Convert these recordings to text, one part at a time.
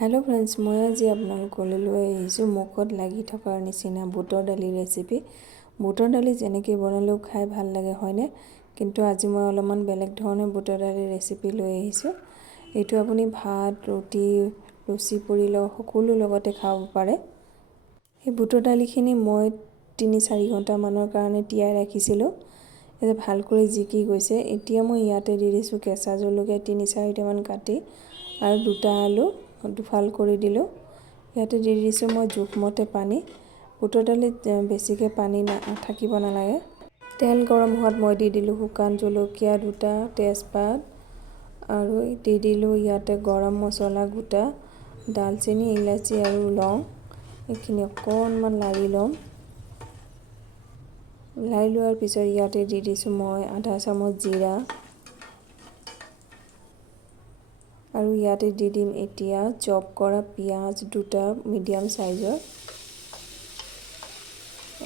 Hello friends, मैं आज आपनालोकলৈ লৈ আহিছোঁ মুখত লাগি থকাৰ নিচিনা বুটৰ দালি ৰেচিপি। বুটৰ দালি যেনেকৈ বনালেও খাই ভাল লাগে হয়নে, কিন্তু আজি মই অলপমান বেলেগ ধৰণে বুটৰ দালি ৰেচিপি লৈ আহিছোঁ। এইটো আপুনি ভাত, ৰুটি, লুচি, পুৰি সকলো লগতে খাব পাৰে। এই বুটৰ দালিখিনি মই ৩-৪ ঘণ্টা মানৰ কাৰণে তিয়াই ৰাখিছিলোঁ। এটা ভাল কৰি জিকি গৈছে। এতিয়া মই ইয়াতে দি দিছোঁ কেঁচা জলকীয়া ৩-৪টা মান কাটি আৰু 2টা আলু দুফাল কৰি দিলোঁ। ইয়াতে দি দিছোঁ মই জোখমতে পানী। বুটৰ দালিত বেছিকৈ পানী থাকিব নালাগে। তেল গৰম হোৱাত মই দি দিলোঁ শুকান জলকীয়া 2টা, তেজপাত আৰু দি দিলোঁ ইয়াতে গৰম মছলা গোটা, দালচেনি, ইলাচি আৰু লং। এইখিনি অকণমান লাৰি ল'ম। লাৰি লোৱাৰ পিছত ইয়াতে দি দিছোঁ মই আধা চামুচ জিৰা আৰু ইয়াতে দি দিম এতিয়া চপ কৰা পিঁয়াজ 2টা মিডিয়াম সাইজৰ।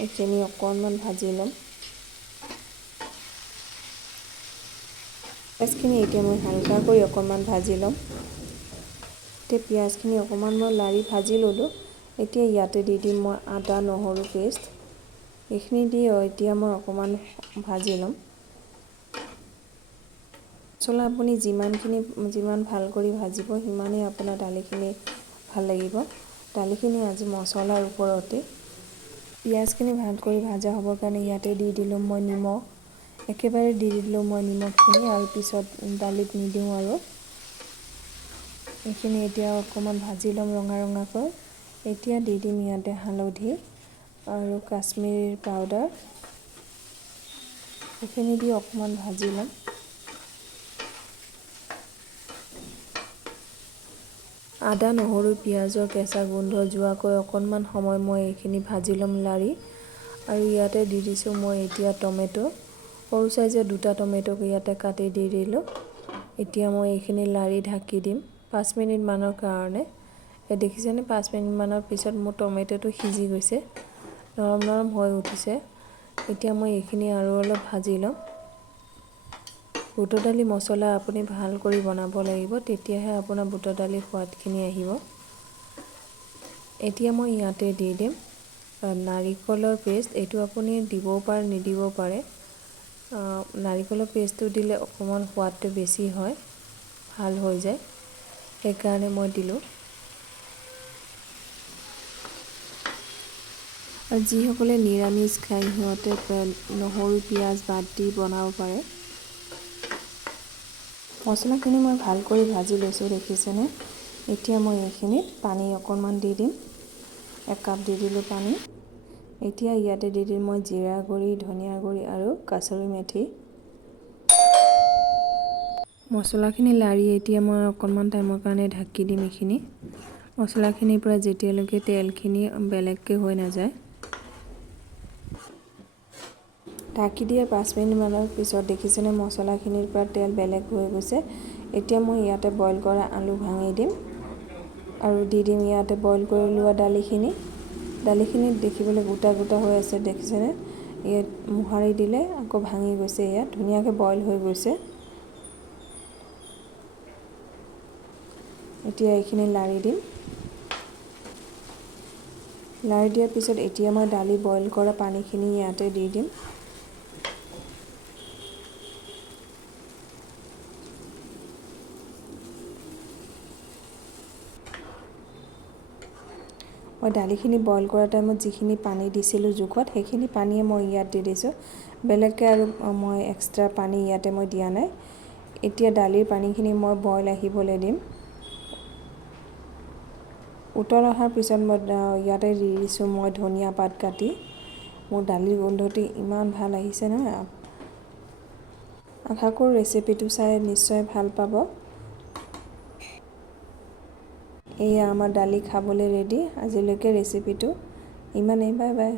এইখিনি অকণমান ভাজি ল'ম। পিঁয়াজখিনি এতিয়া মই হালকা কৰি অকণমান ভাজি ল'ম। এতিয়া পিঁয়াজখিনি অকণমান মই লাৰি ভাজি ল'লোঁ। এতিয়া ইয়াতে দি দিম মই আদা নহৰু পেষ্ট। এইখিনি দি এতিয়া মই অকণমান ভাজি ল'ম। মছলা আপুনি যিমান ভাল কৰি ভাজিব সিমানেই আপোনাৰ দালিখিনি ভাল লাগিব। দালিখিনি আজি মছলাৰ ওপৰতে। পিঁয়াজখিনি ভাল কৰি ভাজা হ'বৰ কাৰণে ইয়াতে দি দিলোঁ মই নিমখ। একেবাৰে দি দিলোঁ মই নিমখখিনি আৰু পিছত দালিত নিদিওঁ আৰু। এইখিনি এতিয়া অকণমান ভাজি ল'ম ৰঙা এতিয়া দি দিম ইয়াতে হালধি আৰু কাশ্মীৰ পাউডাৰ। এইখিনি দি অকণমান ভাজি ল'ম। আদা নহৰু পিঁয়াজৰ কেঁচা গোন্ধ যোৱাকৈ অকণমান সময় মই এইখিনি ভাজি ল'ম লাৰি। আৰু ইয়াতে দি দিছোঁ মই এতিয়া টমেটো। সৰু সাইজৰ 2টা টমেটোক ইয়াতে কাটি দি দিলোঁ। এতিয়া মই এইখিনি লাৰি ঢাকি দিম 5 মিনিট মানৰ কাৰণে। দেখিছেনে 5 মিনিট মানৰ পিছত মোৰ টমেটোটো সিজি গৈছে, নৰম হৈ উঠিছে। এতিয়া মই এইখিনি আৰু অলপ ভাজি ল'ম। বুটৰ দালি মছলা আপুনি ভাল কৰি বনাব লাগিব, তেতিয়াহে আপোনাৰ বুটৰ দালিৰ সোৱাদখিনি আহিব। এতিয়া মই ইয়াতে দি দিম নাৰিকলৰ পেষ্ট। এইটো আপুনি দিবও পাৰে নিদিবও পাৰে। নাৰিকলৰ পেষ্টটো দিলে অকণমান সোৱাদটো বেছি হয়, ভাল হৈ যায়, সেইকাৰণে মই দিলোঁ। আৰু যিসকলে নিৰামিষ খায় সিহঁতে নহৰু পিঁয়াজ বাদ দি বনাব পাৰে। মছলাখিনি মই ভাল কৰি ভাজি লৈছোঁ, দেখিছেনে। এতিয়া মই এইখিনিত পানী অকণমান দি দিম। 1 কাপ দি দিলোঁ পানী। এতিয়া ইয়াতে দি দিম মই জিৰা গুড়ি, ধনিয়া গুড়ি আৰু কাছুৰি মেথি। মছলাখিনি লাৰি এতিয়া মই অকণমান টাইমৰ কাৰণে ঢাকি দিম। এইখিনি মছলাখিনিৰ পৰা যেতিয়ালৈকে তেলখিনি বেলেগকৈ হৈ নাযায়। ঢাকি দিয়ে 5 মিনিট মানৰ পিছত দেখিছেনে মছলাখিনিৰ পৰা তেল বেলেগ হৈ গৈছে। এতিয়া মই ইয়াতে বইল কৰা আলু ভাঙি দিম আৰু দি দিম ইয়াতে বইল কৰি লোৱা দালিখিনি দেখিবলৈ গোটা হৈ আছে, দেখিছেনে। ইয়াত মোহাৰি দিলে আকৌ ভাঙি গৈছে, ইয়াত ধুনীয়াকৈ বইল হৈ গৈছে। এতিয়া এইখিনি লাৰি দিম। লাৰি দিয়াৰ পিছত এতিয়া মই দালি বইল কৰা পানীখিনি ইয়াতে দি দিম। মই দালিখিনি বইল কৰা টাইমত যিখিনি পানী দিছিলোঁ জোখত, সেইখিনি পানীয়ে মই ইয়াত দি দিছোঁ। বেলেগকৈ আৰু মই এক্সট্ৰা পানী ইয়াতে মই দিয়া নাই। এতিয়া দালিৰ পানীখিনি মই বইল আহিবলৈ দিম। উতল অহাৰ পিছত মই ইয়াতে দি দিছোঁ মই ধনিয়া পাত কাটি। মোৰ দালিৰ গোন্ধটো ইমান ভাল আহিছে নহয়। আশা কৰোঁ ৰেচিপিটো চাই নিশ্চয় ভাল পাব। এয়া আমাৰ দালি খাবলৈ ৰেডি। আজিলৈকে ৰেচিপিটো ইমানেই। Bye bye.